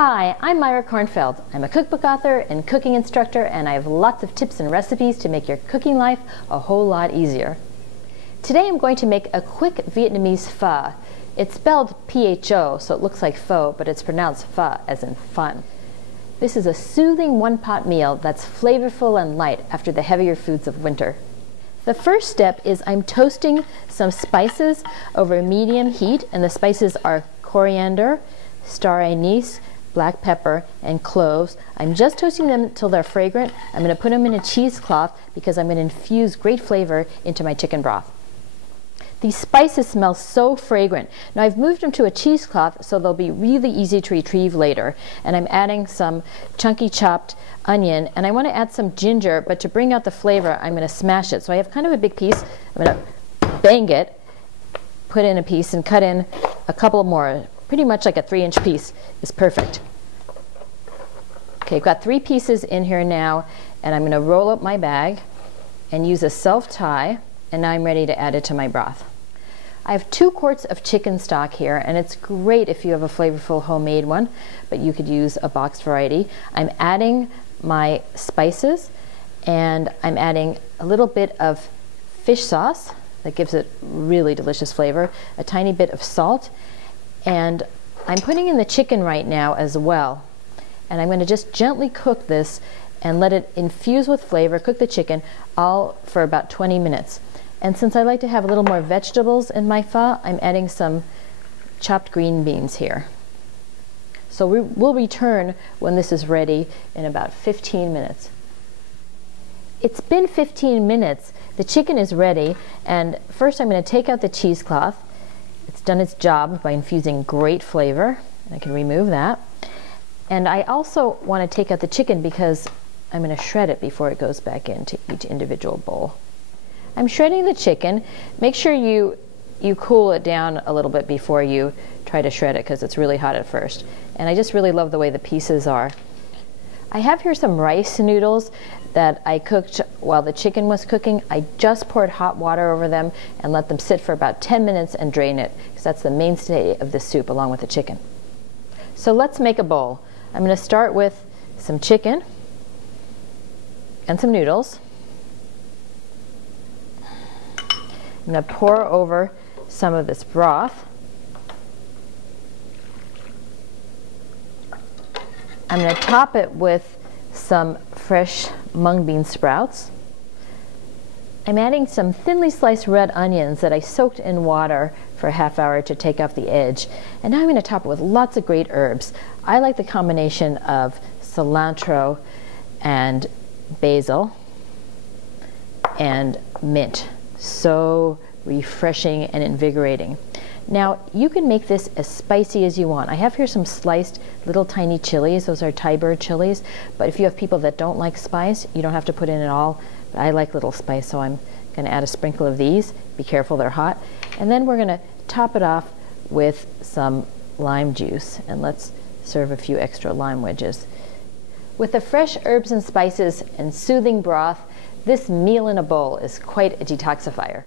Hi, I'm Myra Kornfeld. I'm a cookbook author and cooking instructor, and I have lots of tips and recipes to make your cooking life a whole lot easier. Today I'm going to make a quick Vietnamese pho. It's spelled P-H-O, so it looks like pho, but it's pronounced pho as in fun. This is a soothing one-pot meal that's flavorful and light after the heavier foods of winter. The first step is I'm toasting some spices over medium heat, and the spices are coriander, star anise, black pepper, and cloves. I'm just toasting them until they're fragrant. I'm going to put them in a cheesecloth because I'm going to infuse great flavor into my chicken broth. These spices smell so fragrant. Now I've moved them to a cheesecloth so they'll be really easy to retrieve later. And I'm adding some chunky chopped onion, and I want to add some ginger, but to bring out the flavor I'm going to smash it. So I have kind of a big piece. I'm going to bang it, put in a piece, and cut in a couple more. Pretty much like a 3-inch piece is perfect. Okay, I've got 3 pieces in here now, and I'm going to roll up my bag and use a self-tie, and now I'm ready to add it to my broth. I have 2 quarts of chicken stock here, and it's great if you have a flavorful homemade one, but you could use a boxed variety. I'm adding my spices, and I'm adding a little bit of fish sauce that gives it really delicious flavor, a tiny bit of salt, and I'm putting in the chicken right now as well. And I'm going to just gently cook this and let it infuse with flavor, cook the chicken, all for about 20 minutes. And since I like to have a little more vegetables in my pho, I'm adding some chopped green beans here. So we'll return when this is ready in about 15 minutes. It's been 15 minutes. The chicken is ready, and first I'm going to take out the cheesecloth. It's done its job by infusing great flavor. I can remove that. And I also want to take out the chicken because I'm going to shred it before it goes back into each individual bowl. I'm shredding the chicken. Make sure you cool it down a little bit before you try to shred it because it's really hot at first. And I just really love the way the pieces are. I have here some rice noodles that I cooked while the chicken was cooking. I just poured hot water over them and let them sit for about 10 minutes and drain it, because that's the mainstay of the soup along with the chicken. So let's make a bowl. I'm going to start with some chicken and some noodles. I'm going to pour over some of this broth. I'm going to top it with some fresh mung bean sprouts. I'm adding some thinly sliced red onions that I soaked in water for a half hour to take off the edge. And now I'm going to top it with lots of great herbs. I like the combination of cilantro and basil and mint. So refreshing and invigorating. Now, you can make this as spicy as you want. I have here some sliced little tiny chilies. Those are Thai bird chilies. But if you have people that don't like spice, you don't have to put in it all. But I like little spice, so I'm going to add a sprinkle of these. Be careful, they're hot. And then we're going to top it off with some lime juice. And let's serve a few extra lime wedges. With the fresh herbs and spices and soothing broth, this meal in a bowl is quite a detoxifier.